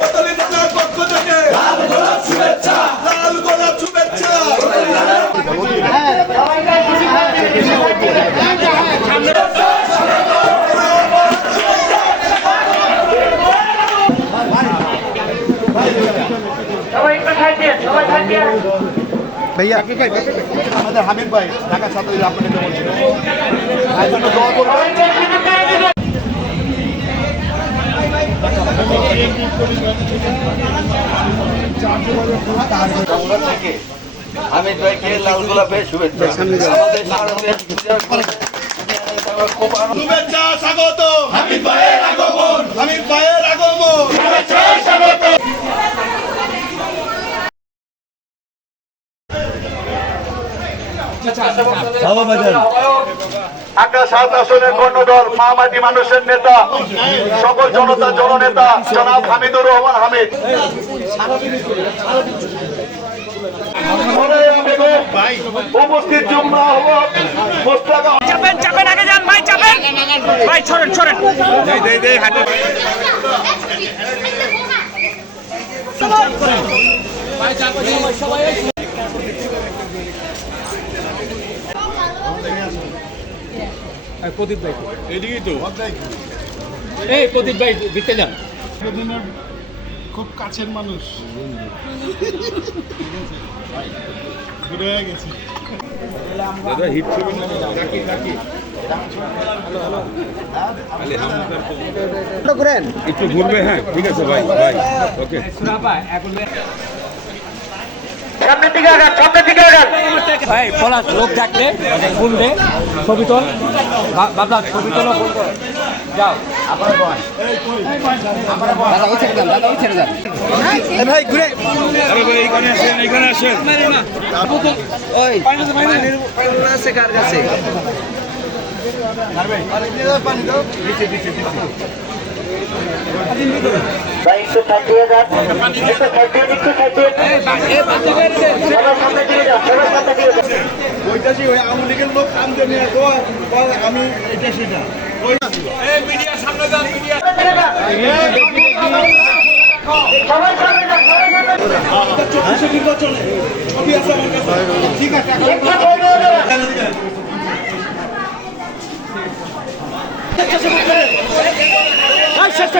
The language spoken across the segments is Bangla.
পতলি থানার পক্ষ থেকে লাল গোলাপ শুভেচ্ছা লাল গোলাপ শুভেচ্ছা। ভাইয়া। আমাদের হামিদ ভাই ঢাকা ছাত্রী আপনাকে বলছিল। তার জন্য দোয়া করবেন। হামিদ ভাইকে লাল গোলাপের শুভেচ্ছা। আমাদের শুভেচ্ছা স্বাগত। হামিদ ভাইয়ের আগমন। হামিদ ভাইয়ের আগমন ঢাকা সাত আসনের কর্ণদল মামাটি মানুষের নেতা সকল জনতা জননেতা জনাব হামিদুর রহমান হামিদ উপস্থিত যুগ্ম আহ্বায়ক মোস্তাক চাপেন চাপেন আগে যান ভাই চাপেন ভাই ছড়েন ছড়েন এই প্রদীপ ভাই দিতে যান। খুব কাছের মানুষ। ঘুরে গেছি। একটু ঘুরবে হ্যাঁ ঠিক আছে ভাই ভাই ওকে। ভাই পলাশ লোক ডাকলে ফোন দে ছবি তোল। বা- বাবলা ছবি তোলো ফোন করো। যাও ভাই ঘুরে। এইখানে আসেন এইখানে আসেন একটু থাকিয়ে যান একটু থাকিয়ে একটু থাকিয়ে সবার সামনে দিয়ে যান সবার সামনে দিয়ে যান ওইটাছি ওই আওয়ামী লীগের লোক কাম দিয়ে নিয়ে তো আমি এটা সেটা। সবাই সামনে যান সবাই সামনে যান। চব্বিশে নির্বাচনে ছবি আছে আমার কাছে। ঠিক আছে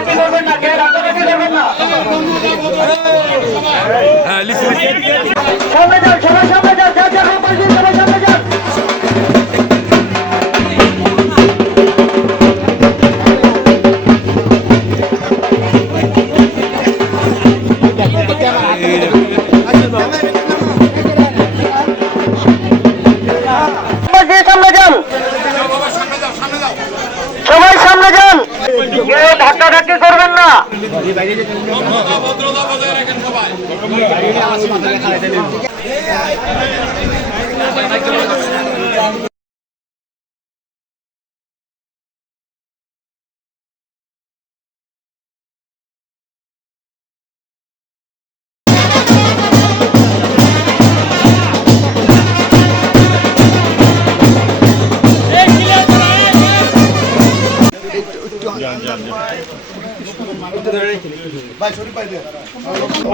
রাজনীতি করবেন না কে করবেন না। সামনে যান সবাই সামনে যান যা যা সবাই সামনে যান। ভদ্রতা বজায় রাখেন সবাই আসি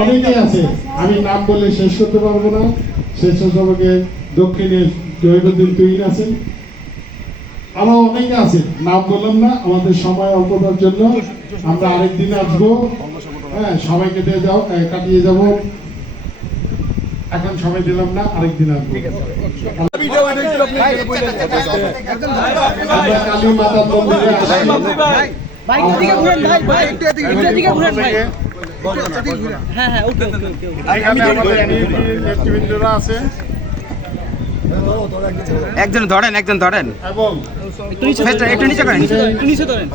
অনেকেই আছে আমি নাম বলে শেষ করতে পারব না। স্বেচ্ছাসেবকে দক্ষিণে জহিরুদ্দিন তুহিন আছেন আরও অনেকে আছে নাম বললাম না আমাদের সময় অল্পতার জন্য। আমরা আরেকদিন আসব। হ্যাঁ সবাইকে দিয়ে যাও কাটিয়ে যাব। এখন সময় দিলাম না আরেকদিন আসব। আমরা কালী মাতার মন্দিরে আসি হ্যাঁ হ্যাঁ ওকে ওকে ওকে নেতৃবৃন্দরা আছে। একজন ধরেন একজন ধরেন। একটু নিচে করেন।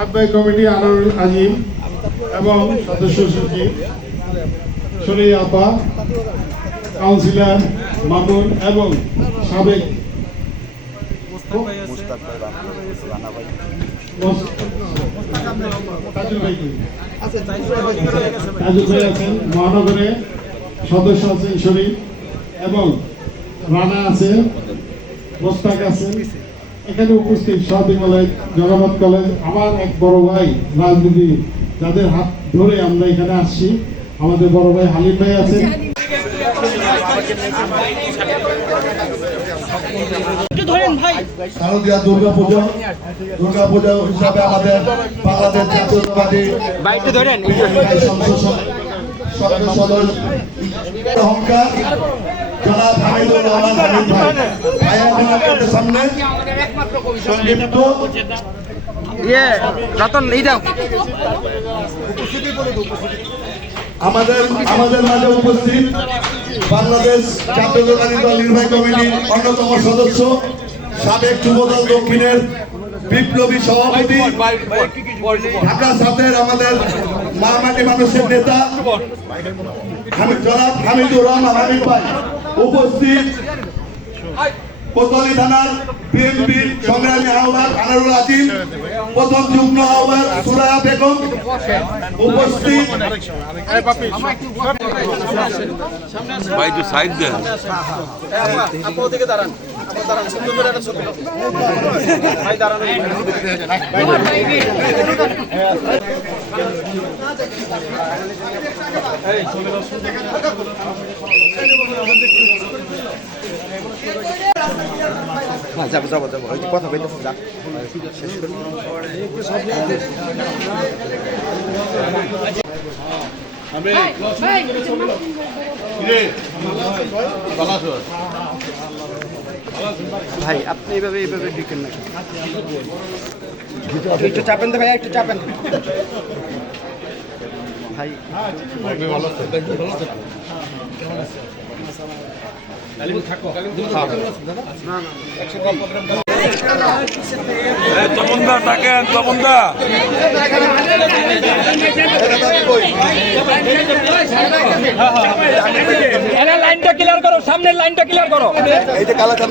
আহ্বায়ক কমিটি আনোয়ারুল আজিম এবং সদস্য সচিব শরী আপা কাউন্সিলর মামুন এবং সাবেক মহানগরে সদস্য আছেন শরীফ এবং রানা আছে মোস্তাক আছেন এখানে উপস্থিত সাউদি কলেজ জগন্নাথ কলেজ আমার এক বড় ভাই রাজনীতি যাদের হাত ধরে আমরা এখানে আসছি আমাদের বড় ভাই হালিম ভাই আছেন শারদীয়া দুর্গা পুজো দুর্গা পুজো হিসাবে আমাদের বাংলাদেশ জাতীয়তাবাদী বাইকটা ধরেন অহংকার হামিদুর রহমান হামিদ ভাই ভাইয়ের সামনে ইয়ে রতন এই দাও। আমাদের আমাদের মাঝে উপস্থিত বাংলাদেশ জাতীয়তাবাদী দল নির্বাহী কমিটির অন্যতম সদস্য, সাবেক যুবদল দক্ষিণের বিপ্লবী সভাপতি, ঢাকা সাথের আমাদের মা মাটি মানুষের নেতা জনাব হামিদুর রহমান হামিদ ভাই উপস্থিত। কোতোয়ালি থানার বিএনপির সংগ্রামী আহ্বায়ক আনারুল আজিম প্রথম যুগ্ম আহ্বায়ক সুরায়া বেগম উপস্থিত। দেন যাব যাব যাব। ওই কথা বলতেছে যা। ভাই আপনি এইভাবে এইভাবে ঢুকেন না একটু চাপেন তো ভাই একটু চাপেন। ভাই তপনদা থাকেন তপনদা। লাইনটা ক্লিয়ার করো সামনের লাইনটা ক্লিয়ার করো। এই যে কালাচান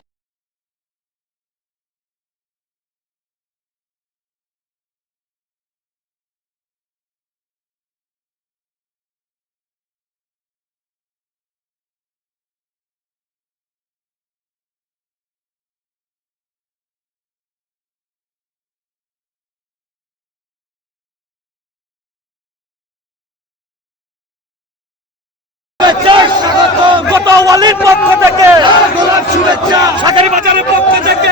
ওয়ালির পক্ষ থেকে সাকারি বাজারের পক্ষ থেকে